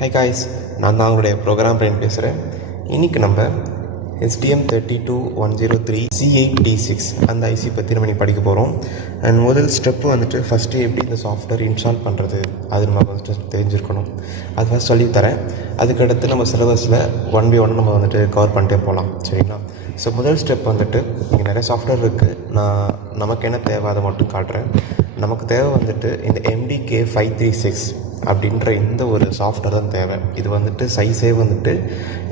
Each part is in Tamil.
ஹாய் காய்ஸ், நான் தான் உங்களுடைய ப்ரோக்ராம் பிரெயின் பேசுகிறேன். இன்றைக்கி நம்ம STM32 103 C8T6 அந்த ஐசி பற்றி நம்ம படிக்க போகிறோம். அண்ட் முதல் ஸ்டெப்பு வந்துட்டு ஃபஸ்ட்டு எப்படி இந்த சாஃப்ட்வேர் இன்ஸ்டால் பண்ணுறது அது நம்ம வந்துட்டு தெரிஞ்சிருக்கணும். அது ஃபஸ்ட் சொல்லித்தரேன். அதுக்கடுத்து நம்ம சிலபஸில் 1 by 1 நம்ம வந்துட்டு கவர் பண்ணிட்டே போகலாம், சரிங்களா? ஸோ முதல் ஸ்டெப் வந்துட்டு இங்கே நிறைய சாஃப்ட்வேர் இருக்குது. நான் நமக்கு என்ன தேவை அதை மட்டும் காட்டுறேன். நமக்கு தேவை வந்துட்டு இந்த MDK536 அப்படின்ற இந்த ஒரு சாஃப்ட்வேர் தான் தேவை. இது வந்துட்டு சைஸே வந்துட்டு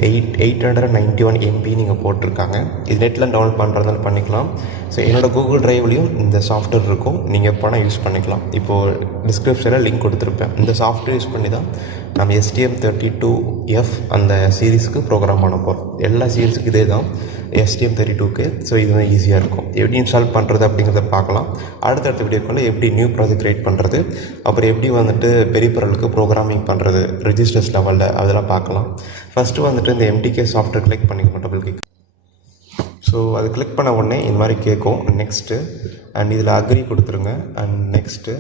891 MB நீங்கள் போட்டிருக்காங்க. இது நெட்டில் டவுன்லோட் பண்ணுறதாலும் பண்ணிக்கலாம். ஸோ என்னோடய கூகுள் ட்ரைவ்லேயும் இந்த சாஃப்ட்வேர் இருக்கும், நீங்கள் எப்போனா யூஸ் பண்ணிக்கலாம். இப்போது டிஸ்கிரிப்ஷனில் லிங்க் கொடுத்துருப்பேன். இந்த சாஃப்ட்வேர் யூஸ் பண்ணி தான் நம்ம STM32F அந்த சீரீஸுக்கு ப்ரோக்ராம் பண்ண போகிறோம். எல்லா சீரீஸுக்கு இதே தான் STM32க்கு. ஸோ இது தான் ஈஸியாக இருக்கும். எப்படி இன்ஸ்டால் பண்ணுறது அப்படிங்கிறத பார்க்கலாம். அடுத்தடுத்த வீடியோக்குள்ள எப்படி நியூ ப்ராஜெக்ட் க்ரியேட் பண்ணுறது, அப்புறம் எப்படி வந்துட்டு பெரிபரலுக்கு ப்ரோக்ராமிங் பண்ணுறது ரிஜிஸ்டர்ஸ் லெவலில் அதெல்லாம் பார்க்கலாம். ஃபஸ்ட்டு வந்துட்டு இந்த MDK சாஃப்ட்வேர் கிளிக் பண்ணிக்கணும், டபுள் கிளிக். ஸோ அது கிளிக் பண்ண உடனே இந்த மாதிரி கேட்கும் நெக்ஸ்ட்டு, அண்ட் இதில் அக்ரி கொடுத்துருங்க. அண்ட் நெக்ஸ்ட்டு,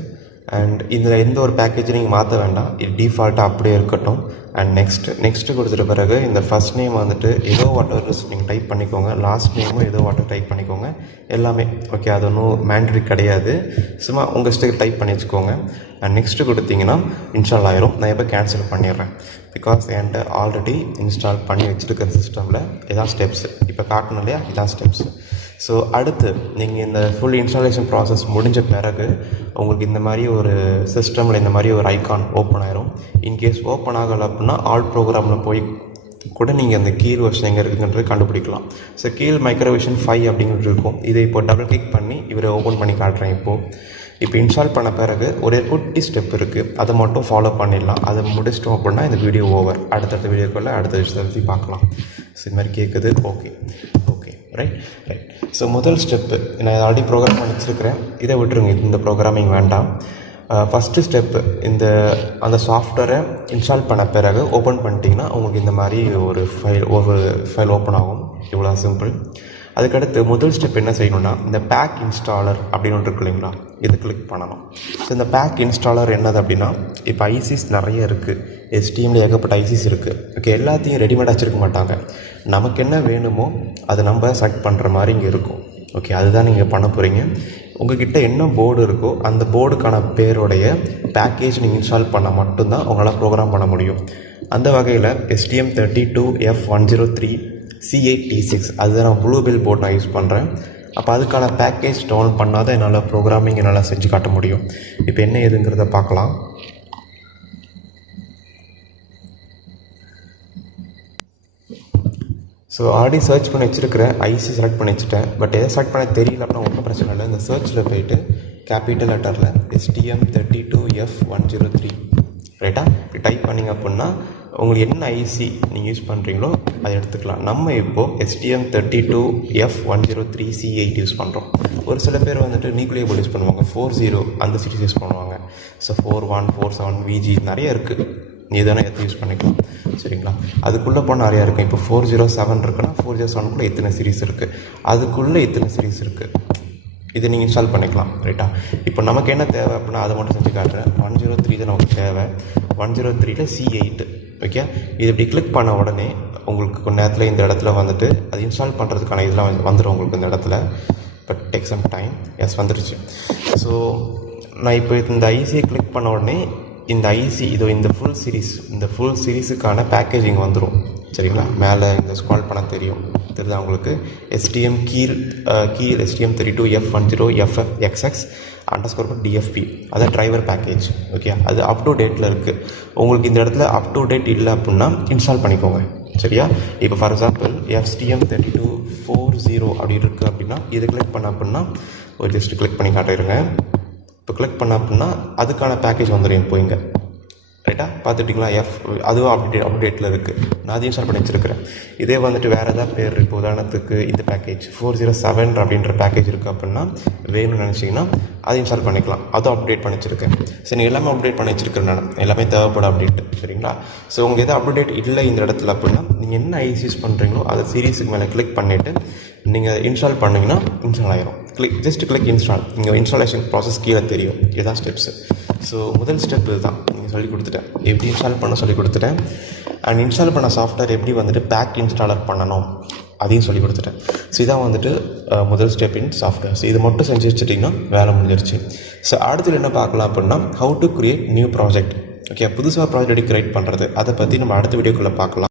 அண்ட் இதில் எந்த ஒரு பேக்கேஜும் நீங்கள் மாற்ற வேண்டாம், இது டிஃபால்ட்டாக அப்படியே இருக்கட்டும். அண்ட் நெக்ஸ்ட்டு கொடுத்துட்ட பிறகு இந்த ஃபஸ்ட் நேம் வந்துட்டு ஏதோ வாட்டர் நீங்கள் டைப் பண்ணிக்கோங்க, லாஸ்ட் நேமும் ஏதோ வாட்டர் டைப் பண்ணிக்கோங்க, எல்லாமே ஓகே. அது ஒன்றும் மேண்ட்ரி கிடையாது, சும்மா உங்கள் இஷ்டத்துக்கு டைப் பண்ணி வச்சுக்கோங்க. அண்ட் நெக்ஸ்ட்டு கொடுத்தீங்கன்னா இன்ஸ்டால் ஆயிரும். நான் இப்போ கேன்சல் பண்ணிடுறேன், பிகாஸ் என்கிட்ட ஆல்ரெடி இன்ஸ்டால் பண்ணி வச்சுருக்கிற சிஸ்டமில் இதான் ஸ்டெப்ஸு. இப்போ காட்டணும் இல்லையா, இதான் ஸ்டெப்ஸு. ஸோ அடுத்து நீங்கள் இந்த ஃபுல் இன்ஸ்டாலேஷன் ப்ராசஸ் முடிஞ்ச பிறகு உங்களுக்கு இந்த மாதிரி ஒரு சிஸ்டமில் இந்த மாதிரி ஒரு ஐகான் ஓப்பன் ஆயிரும். இன்கேஸ் ஓப்பன் ஆகலை அப்படின்னா ஆல் ப்ரோக்ராமில் போய் கூட நீங்கள் அந்த கீழ் வெர்ஷன் எங்கே இருக்குன்றது கண்டுபிடிக்கலாம். ஸோ கீழ் மைக்ரோவிஷன் 5 அப்படிங்கிறது இருக்கும். இதை இப்போ டபுள் கிளிக் பண்ணி இவரை ஓப்பன் பண்ணி காட்டுறேன். இப்போ இன்ஸ்டால் பண்ண பிறகு ஒரு குட்டி ஸ்டெப் இருக்குது, அதை மட்டும் ஃபாலோ பண்ணிடலாம். அதை முடிச்சிட்டோம் அப்படின்னா இந்த வீடியோ ஓவர். அடுத்தடுத்த வீடியோக்குள்ளே அடுத்த விஷயத்தை பார்க்கலாம். ஸோ இது மாதிரி கேட்குது. Okay, right. ஸோ முதல் ஸ்டெப்பு நான் ஆல்ரெடி ப்ரோக்ராம் பண்ணி வச்சுருக்கிறேன், இதை விட்டுருங்க, இந்த ப்ரோக்ராமிங் வேண்டாம். ஃபஸ்ட்டு ஸ்டெப்பு அந்த சாஃப்ட்வேரை இன்ஸ்டால் பண்ண பிறகு ஓப்பன் பண்ணிட்டீங்கன்னா உங்களுக்கு இந்த மாதிரி ஒரு ஃபைல் ஓப்பன் ஆகும். இவ்வளோ சிம்பிள். அதுக்கடுத்து முதல் ஸ்டெப் என்ன செய்யணும்னா, இந்த பேக் இன்ஸ்டாலர் அப்படின்னு ஒன்று இருக்கு இல்லைங்களா, இது கிளிக் பண்ணணும். ஸோ இந்த பேக் இன்ஸ்டாலர் என்னது அப்படின்னா, இப்போ ஐசிஸ் நிறைய இருக்குது, STMல ஏகப்பட்ட ஐசிஸ் இருக்குது. ஓகே, எல்லாத்தையும் ரெடிமேடாக வச்சுருக்க மாட்டாங்க. நமக்கு என்ன வேணுமோ அதை நம்ம செலக்ட் பண்ணுற மாதிரி இங்கே இருக்கும். ஓகே, அதுதான் நீங்கள் பண்ண போகிறீங்க. உங்கள்கிட்ட என்ன போர்டு இருக்கோ அந்த போர்டுக்கான பேருடைய பேக்கேஜ் நீங்கள் இன்ஸ்டால் பண்ணால் மட்டும்தான் உங்களால் ப்ரோக்ராம் பண்ண முடியும். அந்த வகையில் STM32F 103 C8T6 அதுதான் நான் ப்ளூ பில் போர்ட் நான் யூஸ் பண்ணுறேன். அப்போ அதுக்கான பேக்கேஜ் டவுன்லோட் பண்ணால் தான் என்னால் ப்ரோக்ராமிங் என்னால் செஞ்சு காட்ட முடியும். இப்போ என்ன ஏதுங்கிறத பார்க்கலாம். ஸோ ஆல்ரெடி சர்ச் பண்ணி வச்சுருக்கிறேன், ஐசி செலக்ட் பண்ணி வச்சுட்டேன். பட் எதை செலக்ட் பண்ண தெரியல அப்படின்னா ஒன்றும் பிரச்சனை இல்லை. இந்த சர்ச்சில் போய்ட்டு கேபிட்டல் லெட்டரில் STM32F 103 ரைட்டா இப்படி டைப் பண்ணிங்க அப்படின்னா உங்களுக்கு என்ன ஐசி நீங்கள் யூஸ் பண்ணுறீங்களோ அதை எடுத்துக்கலாம். நம்ம இப்போது STM32F 103 C8 யூஸ் பண்ணுறோம். ஒரு சில பேர் வந்துட்டு நியூக்ளியர் யூஸ் பண்ணுவாங்க, 40 அந்த சீரிஸ் யூஸ் பண்ணுவாங்க. ஸோ 41, 47, VG நிறைய இருக்குது, நீ தானே எடுத்து யூஸ் பண்ணிக்கலாம், சரிங்களா? அதுக்குள்ளே போனால் நிறையா இருக்குது. இப்போ 407 இருக்குன்னா 407குள்ளே இத்தனை சீரிஸ் இருக்குது, அதுக்குள்ளே இத்தனை சீரிஸ் இருக்குது. இதை நீங்கள் இன்ஸ்டால் பண்ணிக்கலாம், ரைட்டா? இப்போ நமக்கு என்ன தேவை அப்படின்னா அதை மட்டும் செஞ்சு காட்டுறேன். 103 தான் நமக்கு தேவை. 103ல் C8 ஓகே. இது இப்படி கிளிக் பண்ண உடனே உங்களுக்கு கொஞ்ச நேரத்தில் இந்த இடத்துல வந்துட்டு அது இன்ஸ்டால் பண்ணுறதுக்கான இதெல்லாம் வந்துடும் உங்களுக்கு இந்த இடத்துல. But take some time. Yes, வந்துருச்சு. ஸோ நான் இப்போ இந்த ஐசியை கிளிக் பண்ண உடனே இந்த ஐசி இந்த ஃபுல் சீரீஸுக்கான பேக்கேஜிங் வந்துடும், சரிங்களா? மேலே இந்த ஸ்க்ரால் பண்ண தெரியுதா உங்களுக்கு? Keil STM32F 10XX_DFP அதான் டிரைவர் பேக்கேஜ். ஓகே, அது அப் டு டேட்டில் இருக்குது. உங்களுக்கு இந்த இடத்துல அப் டு டேட் இல்லை அப்படின்னா இன்ஸ்டால் பண்ணிக்கோங்க, சரியா? இப்போ ஃபார் எக்ஸாம்பிள் STM3240 அப்படி இருக்குது அப்படின்னா இது கிளிக் பண்ண அப்படின்னா ஒரு ஜஸ்ட் கிளிக் பண்ணி காட்டிடுங்க. இப்போ கிளிக் பண்ண அப்படின்னா அதுக்கான பேக்கேஜ் வந்துடும். இப்போ இங்கே ரைட்டா பார்த்துட்டிங்களா? அதுவும் அப்டேட்டில் இருக்குது. நான் அதையும் இன்ஸ்டால் பண்ணி வச்சுருக்கிறேன். இதே வந்துட்டு வேறு ஏதாவது பேர் இப்போ உதாரணத்துக்கு இந்த பேக்கேஜ் 407 அப்படின்ற பேக்கேஜ் இருக்குது அப்படின்னா வேணும்னு நினச்சிங்கன்னா அதை இன்ஸ்டால் பண்ணிக்கலாம். அதுவும் அப்டேட் பண்ணி வச்சுருக்கேன். சரி, எல்லாமே அப்டேட் பண்ணி வச்சுருக்கேன் நான், எல்லாமே தேவைப்படும் அப்டேட், சரிங்களா? ஸோ உங்களுக்கு எதாவது அப்டேட் இல்லை இந்த இடத்துல அப்படின்னா நீங்கள் என்ன ஐசி யூஸ் பண்ணுறீங்களோ அதை சீரீஸுக்கு மேலே கிளிக் பண்ணிவிட்டு நீங்கள் இன்ஸ்டால் பண்ணிங்கன்னா இன்ஸ்டால் ஆகிரும். Just click install. இங்கே இன்ஸ்டாலேஷன் ப்ராசஸ் கீழே தெரியும், இதுதான் ஸ்டெப்ஸு. ஸோ முதல் ஸ்டெப் இதுதான், நீங்கள் சொல்லி கொடுத்துட்டேன், எப்படி இன்ஸ்டால் பண்ண சொல்லி கொடுத்துட்டேன். அண்ட் இன்ஸ்டால் பண்ண சாஃப்ட்வேர் எப்படி வந்துட்டு பேக் இன்ஸ்டாலர் பண்ணணும் அதையும் சொல்லி கொடுத்துட்டேன். ஸோ இதான் வந்துட்டு முதல் ஸ்டெப் இன் சாஃப்ட்வேர். ஸோ இது மட்டும் செஞ்சு வச்சுட்டிங்கன்னா வேலை முடிஞ்சிருச்சு. ஸோ அடுத்தது என்ன பார்க்கலாம் அப்படின்னா, how to create new project. Okay, புதுசாக ப்ராஜெக்ட் எப்படி கிரியேட் பண்ணுறது அதை பற்றி நம்ம அடுத்த வீடியோக்குள்ளே பார்க்கலாம்.